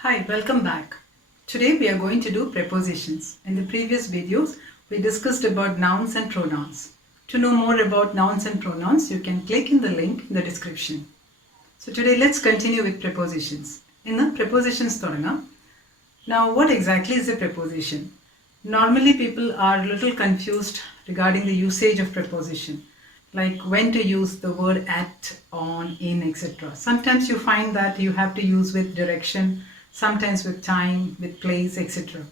Hi, welcome back. Today we are going to do prepositions. In the previous videos, we discussed about nouns and pronouns. To know more about nouns and pronouns, you can click in the link in the description. So today let's continue with prepositions. In the prepositions തുടങ്ങാം. Now what exactly is a preposition? Normally people are a little confused regarding the usage of preposition, like when to use the word at, on, in, etc. Sometimes you find that you have to use with direction, sometimes with time, with place, etc.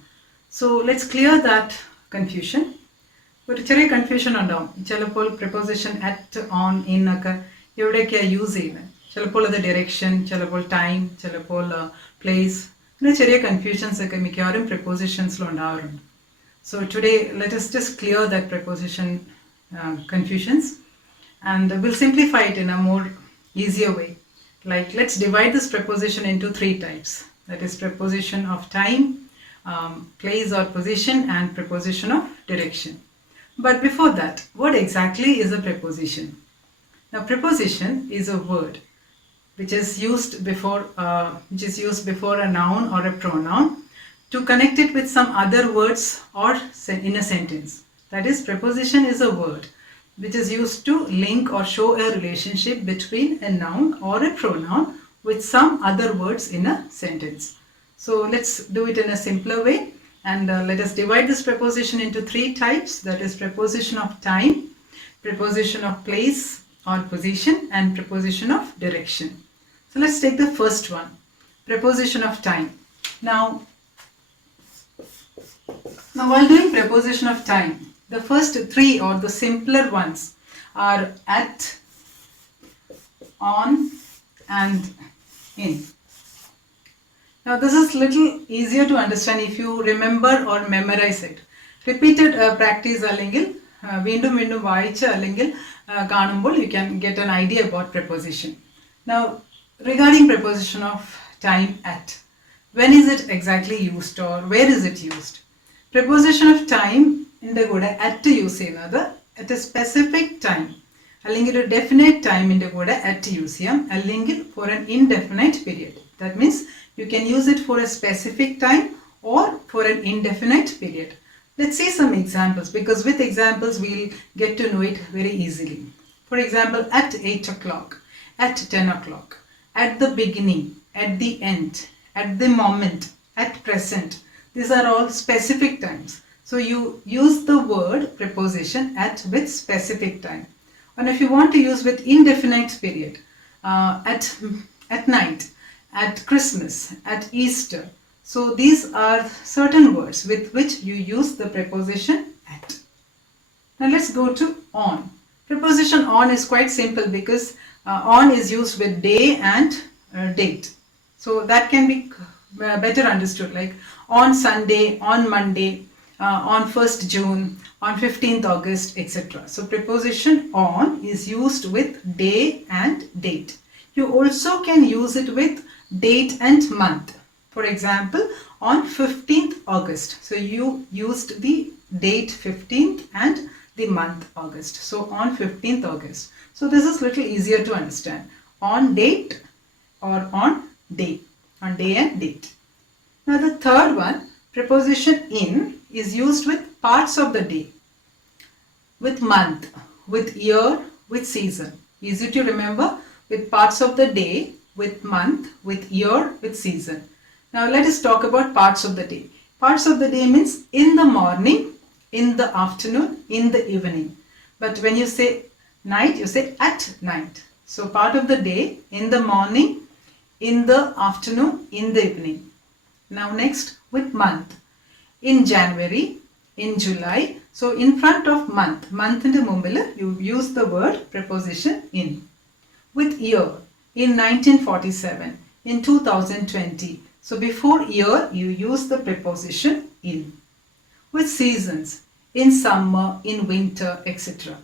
So let's clear that confusion. ഒരു ചെറിയ confusion ഉണ്ടാവും. ചിലപ്പോൾ preposition at, on, in ഒക്കെ എവിടെയൊക്കെയാണ് use ചെയ്യുന്നത്. ചിലപ്പോൾ അത് direction, ചിലപ്പോൾ time, ചിലപ്പോൾ place. ഇങ്ങനെ ചെറിയ കൺഫ്യൂഷൻസ് ഒക്കെ മിക്കവാറും prepositionsൽ ഉണ്ടാവാറുണ്ട്. So today let us just clear that preposition confusions and we'll simplify it in a more easier way. Like let's divide this preposition into three types. That is preposition of time, place or position, and preposition of direction. But before that, what exactly is a preposition? Now preposition is a word which is used before a noun or a pronoun to connect it with some other words or in a sentence. That is, preposition is a word which is used to link or show a relationship between a noun or a pronoun with some other words in a sentence. So let's do it in a simpler way and let us divide this preposition into three types. That is preposition of time, preposition of place or position, and preposition of direction. So let's take the first one, preposition of time. Now while doing preposition of time, the first three or the simpler ones are at, on, and in. Now this is little easier to understand if you remember or memorize it. Repeated practice allengil veendum veendum vaayicha allengil kaanumbol you can get an idea about preposition. Now regarding preposition of time at, when is it exactly used or where is it used? Preposition of time inde kude at use cheynathu at a specific time allengil a definite time inde kude at use cheyam allengil for an indefinite period. That means you can use it for a specific time or for an indefinite period. Let's see some examples because with examples we'll get to know it very easily. For example, at 8 o'clock, at 10 o'clock, at the beginning, at the end, at the moment, at present. These are all specific times. So you use the word preposition at with specific time. And if you want to use with indefinite period, at night, at Christmas, at Easter. So these are certain words with which you use the preposition at. Now let's go to on. Preposition on is quite simple because on is used with day and date. So that can be better understood, like on Sunday, on Monday, on 1st June, on 15th August, etc. So preposition on is used with day and date. You also can use it with date and month. For example, on 15th August. So you used the date 15th and the month August. So on 15th August. So this is little easier to understand. On date or on day. On day and date. Now the third one, preposition in, is used with parts of the day. With month, with year, with season. Easy to remember. With parts of the day, with month, with year, with season. Now let us talk about parts of the day. Parts of the day means in the morning, in the afternoon, in the evening. But when you say night, you say at night. So part of the day, in the morning, in the afternoon, in the evening. Now next, with month. In January, in July. So in front of month, month in the mumbile, you use the word preposition in. With year, in 1947, in 2020. So before year, you use the preposition in. With seasons, in summer, in winter, etc.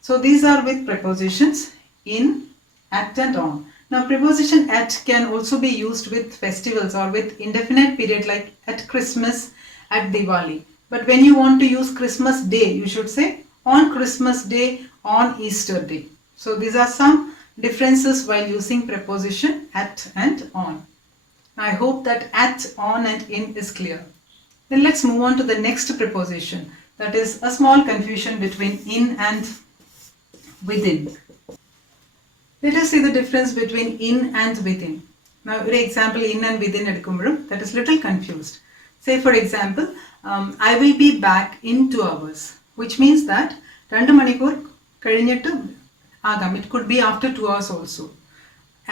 So these are with prepositions in, at and on. Now preposition at can also be used with festivals or with indefinite period like at Christmas, at Diwali. But when you want to use Christmas Day, you should say on Christmas Day, on Easter Day. So these are some differences while using preposition at and on. I hope that at, on and in is clear. Then let's move on to the next preposition. That is a small confusion between in and within. Let us see the difference between in and within. Now, for example, in and within edukumbozhum, that is little confused. Say for example, I will be back in 2 hours, which means that 2 മണിക്കൂർ കഴിഞ്ഞിട്ട് ആകാം. It could be after 2 hours also.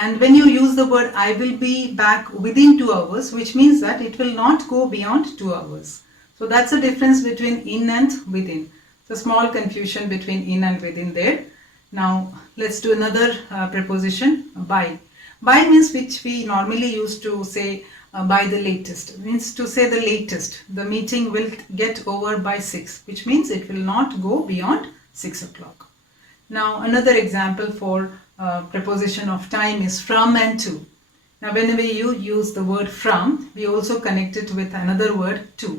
And when you use the word I will be back within 2 hours, which means that it will not go beyond 2 hours. So that's the difference between in and within. So small confusion between in and within there. Now let's do another preposition, by. By means which we normally use to say by the latest. It means to say the latest. The meeting will get over by 6, which means it will not go beyond 6 o'clock. Now another example for preposition of time is from and to. Now whenever you use the word from, we also connect it with another word to.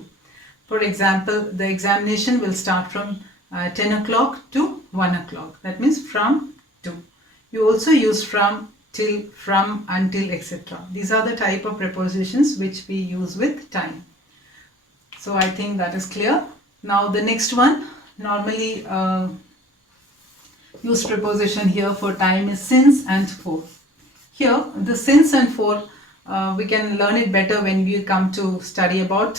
For example, the examination will start from 10 o'clock to 1 o'clock. That means from to. You also use from, till, from, until, etc. These are the type of prepositions which we use with time. So I think that is clear. Now the next one, normally used preposition here for time is since and for. Here the since and for we can learn it better when we come to study about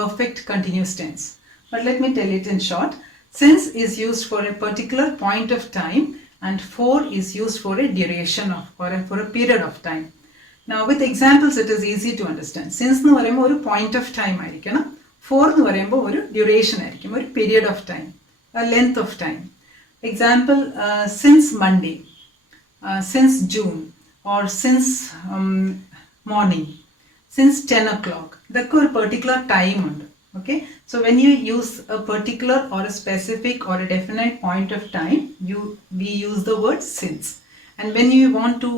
perfect continuous tense. But let me tell it in short. Since is used for a particular point of time and for is used for a duration of or for a period of time. Now with examples it is easy to understand. Since nu parayumbo oru point of time aayirikkanam, for nu parayumbo oru duration aayirikkum, oru period of time, a length of time. Example, since Monday, since June, or since morning, since 10 o'clock. That's a particular time. Okay, so when you use a particular or a specific or a definite point of time, we use the word since. And when you want to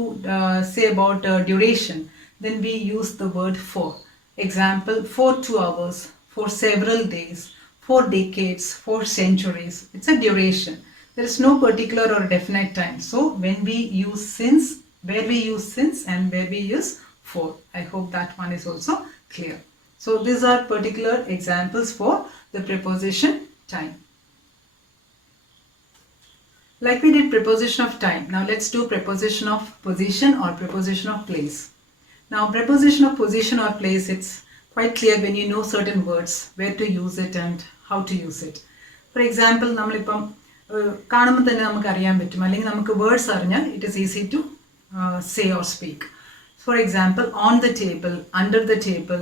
say about duration, then we use the word for. Example, for 2 hours, for several days, for decades, for centuries. It's a duration. There is no particular or definite time. So when we use since, where we use since and where we use for. I hope that one is also clear. So these are particular examples for the preposition time. Like we did preposition of time, now let's do preposition of position or preposition of place. Now preposition of position or place, it's quite clear when you know certain words, where to use it and how to use it. For example, നമ്മളിപ്പം കാണുമ്പോൾ തന്നെ നമുക്ക് അറിയാൻ പറ്റും, അല്ലെങ്കിൽ നമുക്ക് words അറിഞ്ഞാൽ it is easy to say or speak. For example, on the table, under the table,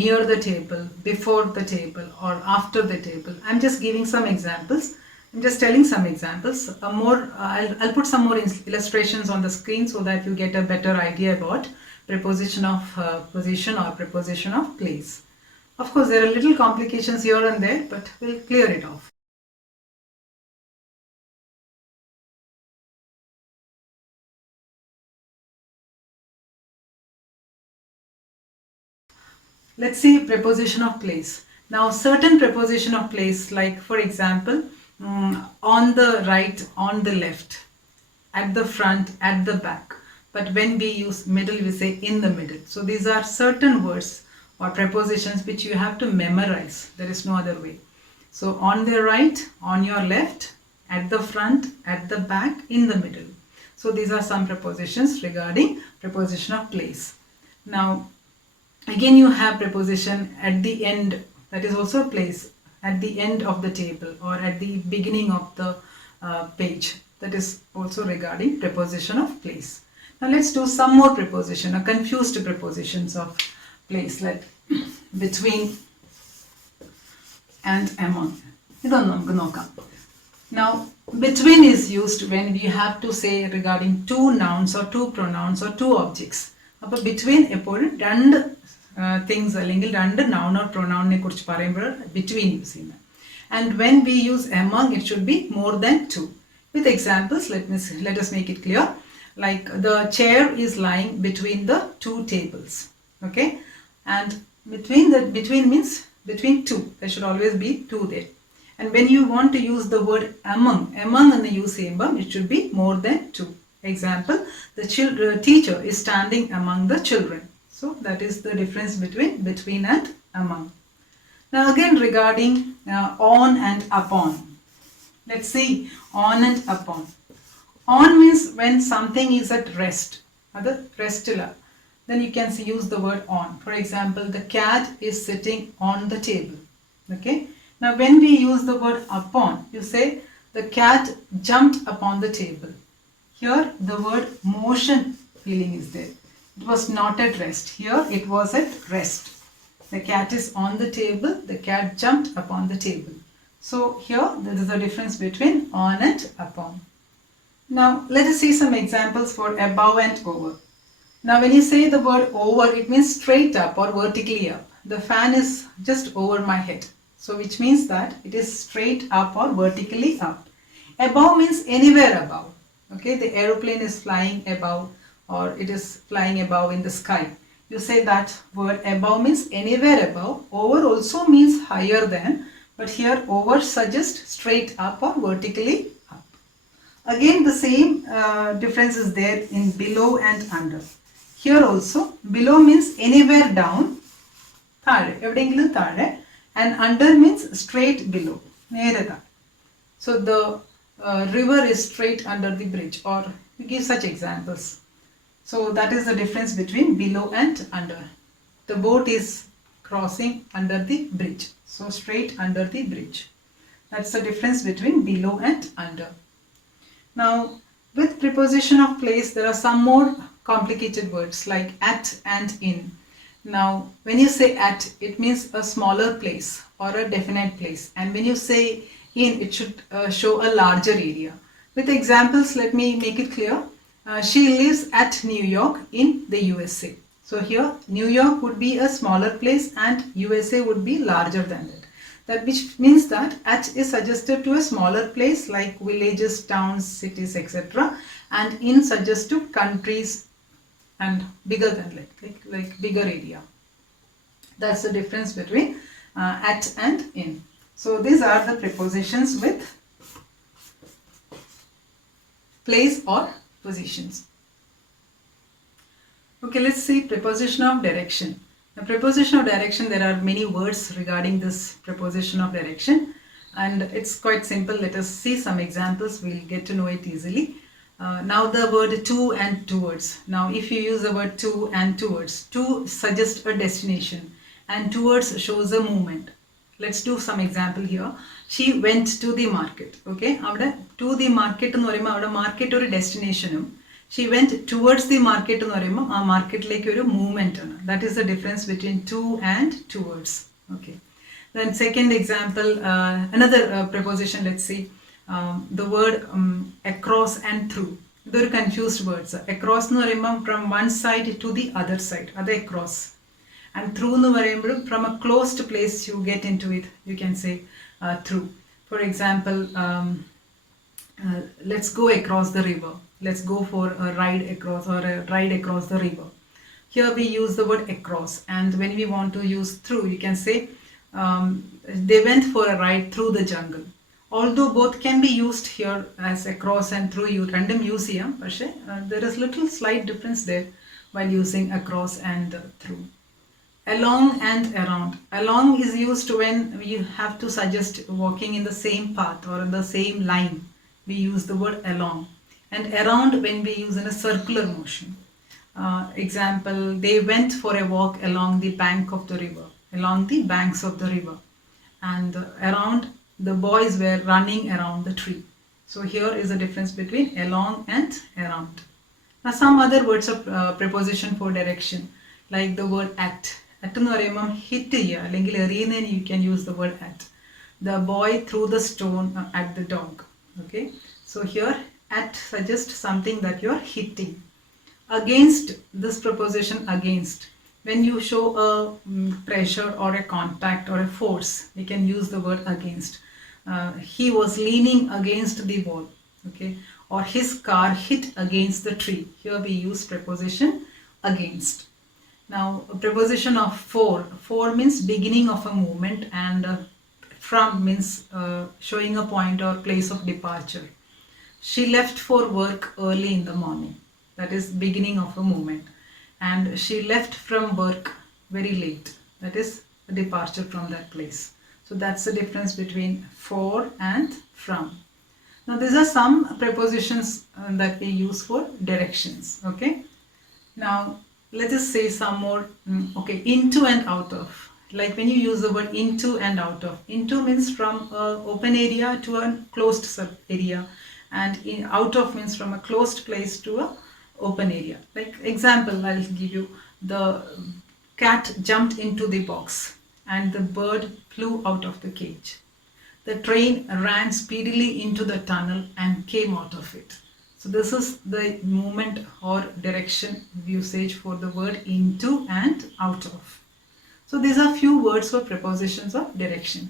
near the table, before the table, or after the table. I'm just giving some examples. I'm just telling some examples. I'll put some more illustrations on the screen so that you get a better idea about preposition of position or preposition of place. Of course, there are little complications here and there, but we'll clear it off. Let's see preposition of place. Now certain preposition of place, like for example, on the right, on the left, at the front, at the back. But when we use middle, we say in the middle. So these are certain words or prepositions which you have to memorize. There is no other way. So on the right, on your left, at the front, at the back, in the middle. So these are some prepositions regarding preposition of place. Now again you have preposition at the end, that is also a place, at the end of the table or at the beginning of the page. That is also regarding preposition of place. Now let's do some more preposition, or confused prepositions of place, like between and among. Now between is used when we have to say regarding two nouns or two pronouns or two objects. അപ്പോൾ between എപ്പോഴും രണ്ട് things അല്ലെങ്കിൽ രണ്ട് noun or pronoun നെ കുറിച്ച് പറയുമ്പോൾ between use ചെയ്യുന്നത്. And when we use among, it should be more than two. With examples, let us make it clear. Like the chair is lying between the two tables. Okay, and between means between two. There should always be two there. And when you want to use the word among in the use it should be more than two. Example, the teacher is standing among the children. So that is the difference between and among. Now again regarding on and upon. Let's see on and upon. On means when something is at rest. Other restilla. Then you can use the word on. For example, the cat is sitting on the table. Okay. Now when we use the word upon, you say the cat jumped upon the table. Here the word motion feeling is there. It was not at rest. Here it was at rest. The cat is on the table. The cat jumped upon the table. So here there is a difference between on and upon. Now let us see some examples for above and over. Now when you say the word over, it means straight up or vertically up. The fan is just over my head. So which means that it is straight up or vertically up. Above means anywhere above. Okay, the aeroplane is flying above or it is flying above in the sky. You say that word above means anywhere above. Over also means higher than, but here over suggests straight up or vertically up. Again the same difference is there in below and under. Here also below means anywhere down, and under means straight below. So the river is straight under the bridge, or we give such examples. So that is the difference between below and under. The boat is crossing under the bridge. So straight under the bridge. That's the difference between below and under. Now with preposition of place there are some more complicated words like at and in. Now when you say at, it means a smaller place or a definite place, and when you say in, it should show a larger area. With examples, let me make it clear. She lives at New York in the USA. So here New York would be a smaller place and USA would be larger than that. That which means that at is suggested to a smaller place like villages, towns, cities, etc. And in suggests to countries and bigger than like bigger area. That's the difference between at and in. So these are the prepositions with place or positions. Okay, let's see preposition of direction. The preposition of direction, there are many words regarding this preposition of direction, and it's quite simple. Let us see some examples. We'll get to know it easily. Now the word to and towards. Now if you use the word to and towards, to suggests a destination and towards shows a movement. Let's do some example here. She went to the market. Okay, to the market എന്ന് പറയുമ്പോൾ അവിടെ market ഒരു ഡെസ്റ്റിനേഷനും she went towards the market എന്ന് പറയുമ്പോൾ ആ മാർക്കറ്റിലേക്ക് ഒരു movement ആണ്. That is the difference between to and towards. Okay, then second example, another preposition. Let's see the word across and through. ഇതൊരു confused words. Across എന്ന് പറയുമ്പോൾ from one side to the other side, അത് across. And through എന്ന് പറയുമ്പോൾ from a closed place you get into it, you can say through. For example, let's go across the river. Let's go for a ride across, or a ride across the river. Here we use the word across, and when we want to use through, you can say they went for a ride through the jungle. Although both can be used here as across and through, you random use here, but there is little slight difference there while using across and through. Along and around. Along is used when we have to suggest walking in the same path or in the same line. We use the word along. And around when we use in a circular motion. Example, they went for a walk along the bank of the river, along the banks of the river. And around, the boys were running around the tree. So here is the difference between along and around. Now some other words of preposition for direction, like the word at. At എന്ന് പറയുമ്പം hit ചെയ്യുക അല്ലെങ്കിൽ എറിയുന്നതിന് you can use the word at. The boy threw the stone at the dog. Okay, so here at suggests something that you are hitting. Against, this preposition against, when you show a pressure or a contact or a force, we can use the word against. He was leaning against the wall. Okay, or his car hit against the tree. Here we use preposition against. Now a preposition of for. For means beginning of a movement, and from means showing a point or place of departure. She left for work early in the morning. That is beginning of a movement. and she left from work very late. That is a departure from that place. So that's the difference between for and from. Now these are some prepositions that we use for directions. Okay. Now let us say some more. Okay, into and out of. Like when you use the word into and out of. Into means from an open area to a closed sub area, and out of means from a closed place to a open area. Like example, I'll give you. The cat jumped into the box and the bird flew out of the cage. The train ran speedily into the tunnel and came out of it. So this is the movement or direction usage for the word into and out of. So these are few words for prepositions of direction.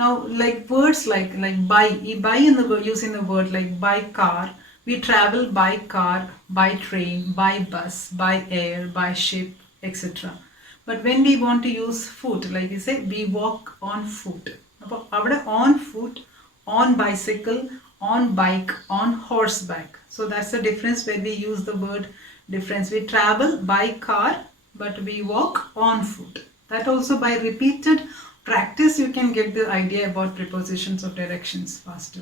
Now like words like by in the word, using the word like by car, we travel by car, by train, by bus, by air, by ship, etc. But when we want to use foot, like we say we walk on foot. On foot, on bicycle, on bike, on horseback. So that's the difference where we use the word difference. We travel by car, but we walk on foot. That also by repeated practice you can get the idea about prepositions of directions faster.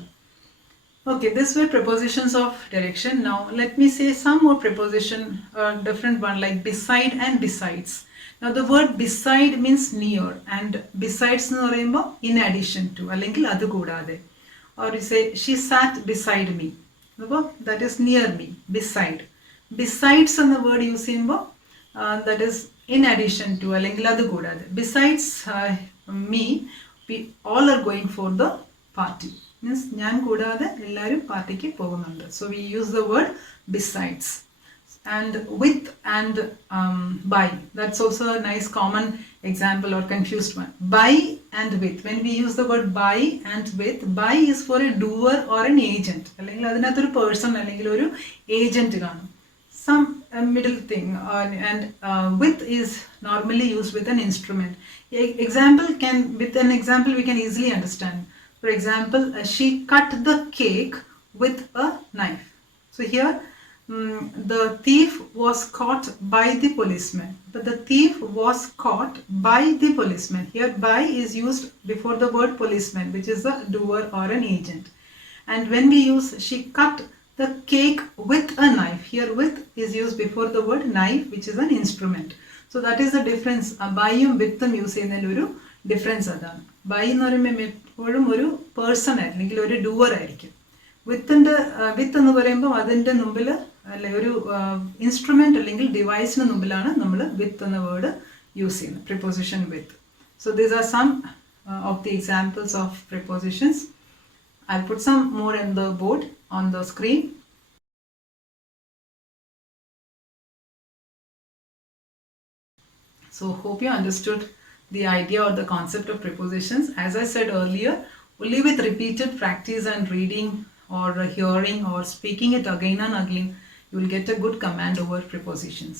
Okay, this were prepositions of direction. Now let me say some more preposition, different one like beside and besides. Now the word beside means near, and besides എന്ന് പറയുമ്പോൾ in addition to അല്ലെങ്കിൽ അത് കൂടാതെ. Or you say she sat beside me. That is near me, beside. Besides എന്ന word use ചെയ്യുമ്പോൾ that is in addition to അല്ലെങ്കിൽ അത് കൂടാതെ. Besides me, we all are going for the party. Means ഞാൻ കൂടാതെ എല്ലാവരും പാർട്ടിക്ക് പോകുന്നുണ്ട്. So we use the word besides. And with and by, that's also a nice common example or confused one. By and with, when we use the word by and with, by is for a doer or an agent. അല്ലെങ്കിൽ അതിനകത്തൊരു person അല്ലെങ്കിൽ ഒരു agent കാണും. Some middle thing, and with is normally used with an instrument. With an example we can easily understand. For example, she cut the cake with a knife. So here the thief was caught by the policeman. But the thief was caught by the policeman. Here by is used before the word policeman, which is a doer or an agent. And when we use she cut the cake with a knife, here with is used before the word knife, which is an instrument. So that is the difference. Byum with use ചെയ്യുന്നതിൽ ഒരു difference അതാണ്. By എന്ന് പറയുമ്പോൾ എപ്പോഴും ഒരു person അല്ലെങ്കിൽ ഒരു doer ആയിരിക്കും. വിത്ത് എന്ന് പറയുമ്പോൾ അതിൻ്റെ മുമ്പിൽ അല്ലെ ഒരു ഇൻസ്ട്രുമെന്റ് അല്ലെങ്കിൽ ഡിവൈസിന് മുമ്പിലാണ് നമ്മൾ വിത്ത് എന്ന വേർഡ് യൂസ് ചെയ്യുന്നത്. Preposition with. So these are some of the examples of prepositions. I'll put some more in the board on the screen. So hope you understood the idea or the concept of prepositions. As I said earlier, only with repeated practice and reading or hearing or speaking it again and again, you will get a good command over prepositions.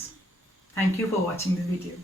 Thank you for watching the video.